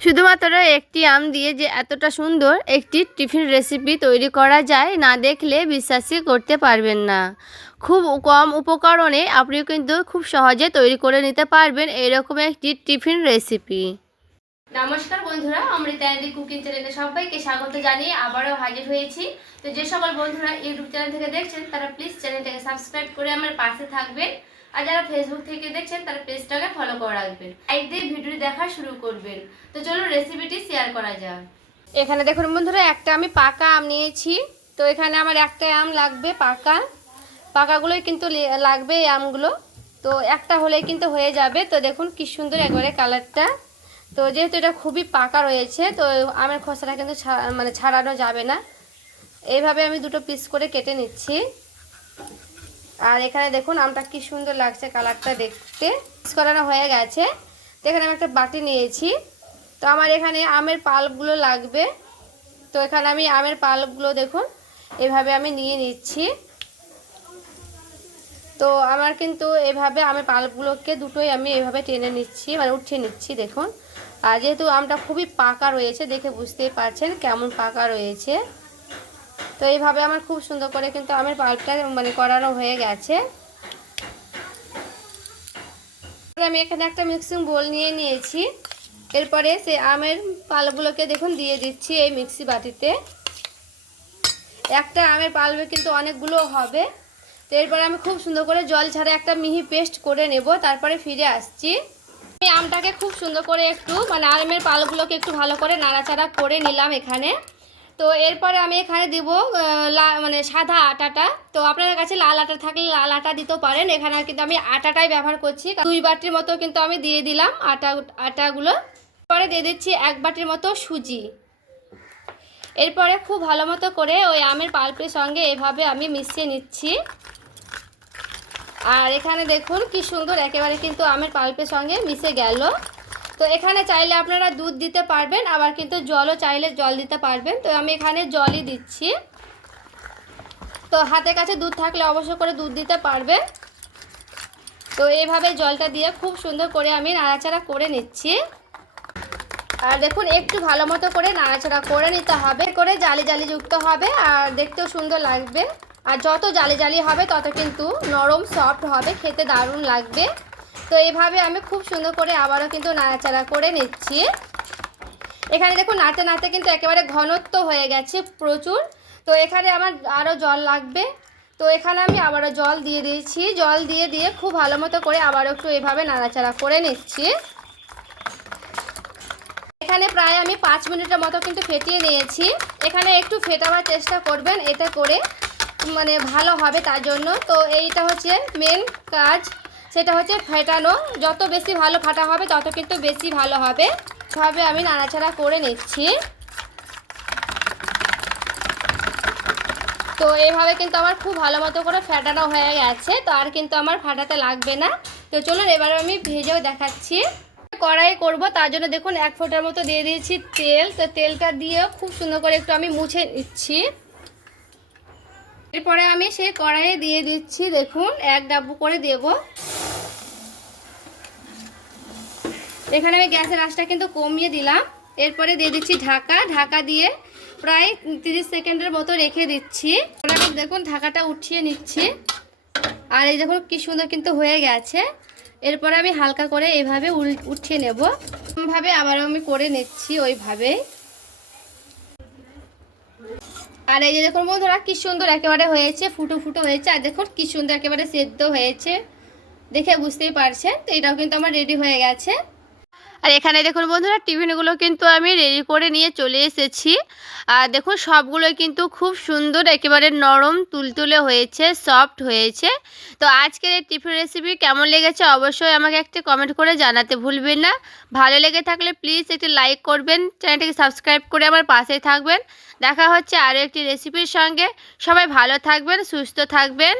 শুধুমাত্র একটি আম দিয়ে যে এতটা সুন্দর একটি টিফিন রেসিপি তৈরি করা যায়, না দেখলে বিশ্বাসই করতে পারবেন না। খুব কম উপকরণে আপনি কিন্তু খুব সহজে তৈরি করে নিতে পারবেন এরকম একটি টিফিন রেসিপি। নমস্কার বন্ধুরা, অমৃতা অ্যান্ড কুকিং চ্যানেলে সবাইকে স্বাগত জানিয়ে আবারও হাজির হয়েছি। তো যে সকল বন্ধুরা ইউটিউব চ্যানেল থেকে দেখছেন তারা প্লিজ চ্যানেলটাকে সাবস্ক্রাইব করে আমার পাশে থাকবেন, আর যারা ফেসবুক থেকে দেখছেন তারা পেজটাকে ফলো করে রাখবেন। লাইক দিয়ে ভিডিওটি দেখা শুরু করবেন। তো চলো রেসিপিটি শেয়ার করা যাক। এখানে দেখুন বন্ধুরা, একটা আমি পাকা আম নিয়েছি। তো এখানে আমার একটা আম লাগবে, পাকাগুলোই কিন্তু লাগবে এই আমগুলো। তো একটা হলেই কিন্তু হয়ে যাবে। তো দেখুন কি সুন্দর একবারে কালারটা। তো যেহেতু এটা খুবই পাকা রয়েছে, তো আমের খোসাটা কিন্তু ছাড়ানো যাবে না। এইভাবে আমি দুটো পিস করে কেটে নিচ্ছি। আর এখানে দেখুন আমটা কি সুন্দর লাগছে কালারটা দেখতে। পিস করানো হয়ে গেছে। তো এখানে আমি একটা বাটি নিয়েছি। তো আমার এখানে আমের পাল্পগুলো লাগবে। তো এখানে আমি আমের পাল্পগুলো দেখুন এভাবে আমি নিয়ে নিচ্ছি। তো আমার কিন্তু এভাবে আমের পাল্পগুলোকে দুটোই আমি এভাবে টেনে নিচ্ছি, উঠিয়ে নিচ্ছি দেখুন। আর যেহেতু আমটা খুবই পাকা রয়েছে, দেখে বুঝতেই পারছেন কেমন পাকা রয়েছে। তো এইভাবে আমার খুব সুন্দর করে কিন্তু আমের পাল্পটা করানো হয়ে গেছে। আমি এখানে একটা মিক্সিং বোল নিয়ে নিয়েছি। এরপরে সেই আমের পাল্পগুলোকে দেখুন দিয়ে দিচ্ছি এই মিক্সি বাটিতে। একটা আমের পাল্পে কিন্তু অনেকগুলো হবে। তো এরপরে আমি খুব সুন্দর করে জল ছাড়া একটা মিহি পেস্ট করে নেব, তারপরে ফিরে আসছি। আমি আমটাকে খুব সুন্দর করে একটু আমের পাল্পগুলোকে একটু ভালো করে নাড়াচাড়া করে নিলাম এখানে। তো এরপরে আমি এখানে দিব সাদা আটাটা। তো আপনাদের কাছে লাল আটা থাকলে লাল আটা দিতেও পারেন। এখানে কিন্তু আমি আটাটাই ব্যবহার করছি। 2 বাটির মতো কিন্তু আমি দিয়ে দিলাম আটাগুলো। পরে দিয়ে দিচ্ছি 1 বাটির মতো সুজি। এরপরে খুব ভালো মতো করে ওই আমের পাল্পের সঙ্গে এভাবে আমি মিশিয়ে নিচ্ছি। আর এখানে দেখুন কি সুন্দর একেবারে কিন্তু আমের পাল্পের সঙ্গে মিশে গেল। তো এখানে চাইলে আপনারা দুধ দিতে পারবেন, আবার কিন্তু জলও চাইলে জল দিতে পারবেন। তো আমি এখানে জলই দিচ্ছি। তো হাতের কাছে দুধ থাকলে অবশ্য করে দুধ দিতে পারবেন। তো এইভাবে জলটা দিয়ে খুব সুন্দর করে আমি নাড়াচাড়া করে নিচ্ছি। আর দেখুন একটু ভালো মতো করে নাড়াচাড়া করে নিতে হবে, করে জালি জালি যুক্ত হবে আর দেখতেও সুন্দর লাগবে। আর যত জালি জালি হবে তত কিন্তু নরম সফট হবে, খেতে দারুণ লাগবে। তো এইভাবে আমি খুব সুন্দর করে আবারও কিন্তু নাড়াচাড়া করে নিচ্ছি। এখানে দেখুন নাড়তে নাড়তে কিন্তু একেবারে ঘনত্ব হয়ে গেছে প্রচুর। তো এখানে আমার আরও জল লাগবে। তো এখানে আমি আবারও জল দিয়ে দিয়েছি। জল দিয়ে খুব ভালো মতো করে আবারও একটু এইভাবে নাড়াচাড়া করে নিচ্ছি। এখানে প্রায় আমি 5 মিনিটের মতো কিন্তু ফেটিয়ে নিয়েছি। এখানে একটু ফেটাবার চেষ্টা করবেন, এতে করে ভালো হবে তার জন্য। তো এইটা হচ্ছে মেন কাজ, সেটা হচ্ছে ফেটানো। যত বেশি ভালো ফাটা হবে তত কিন্তু বেশি ভালো হবে। এভাবে আমি নাড়াচাড়া করে নিচ্ছি। তো এইভাবে কিন্তু আমার খুব ভালো মতো করে ফেটানো হয়ে গেছে। তো আর কিন্তু আমার ফাটাতে লাগবে না। তো চলুন এবার আমি ভেজেও দেখাচ্ছি। কড়াই করব, তার জন্য দেখুন 1 ফোঁটার মতো দিয়ে দিয়েছি তেল। তো তেলটা দিয়ে খুব সুন্দর করে একটু আমি মুছে নিচ্ছি। এরপরে আমি সেই কড়াইয়ে দিয়ে দিচ্ছি দেখুন 1 ডাব্বু করে দেব। এখানে আমি গ্যাসের আঁচটা কিন্তু কমিয়ে দিলাম। এরপরে দিয়ে দিচ্ছি ঢাকা দিয়ে প্রায় 30 সেকেন্ডের মতো রেখে দিচ্ছি। আমি দেখুন ঢাকাটা উঠিয়ে নিচ্ছি। আর এই দেখুন কি সুন্দর কিন্তু হয়ে গেছে। এরপরে আমি হালকা করে এইভাবে উঠিয়ে নেব। এভাবে আবারও আমি করে নিচ্ছি ওইভাবেই। আর এই যে দেখুন বন্ধুরা কি সুন্দর একেবারে হয়েছে, ফুটো ফুটো হয়েছে। আর দেখুন কি সুন্দর একেবারে সেদ্ধ হয়েছে, দেখে বুঝতেই পারছেন। তো এটাও কিন্তু আমার রেডি হয়ে গেছে। আর এখানে দেখুন বন্ধুরা টিফিনগুলো কিন্তু আমি রেডি করে নিয়ে চলে এসেছি। আর দেখুন সবগুলোই কিন্তু খুব সুন্দর একেবারে নরম তুলতুলে হয়েছে, সফট হয়েছে। তো আজকের এই টিফিন রেসিপি কেমন লেগেছে অবশ্যই আমাকে একটা কমেন্ট করে জানাতে ভুলবেন না। ভালো লেগে থাকলে প্লিজ একটি লাইক করবেন, চ্যানেলটিকে সাবস্ক্রাইব করে আমার পাশেই থাকবেন। দেখা হচ্ছে আরও একটি রেসিপির সঙ্গে। সবাই ভালো থাকবেন, সুস্থ থাকবেন।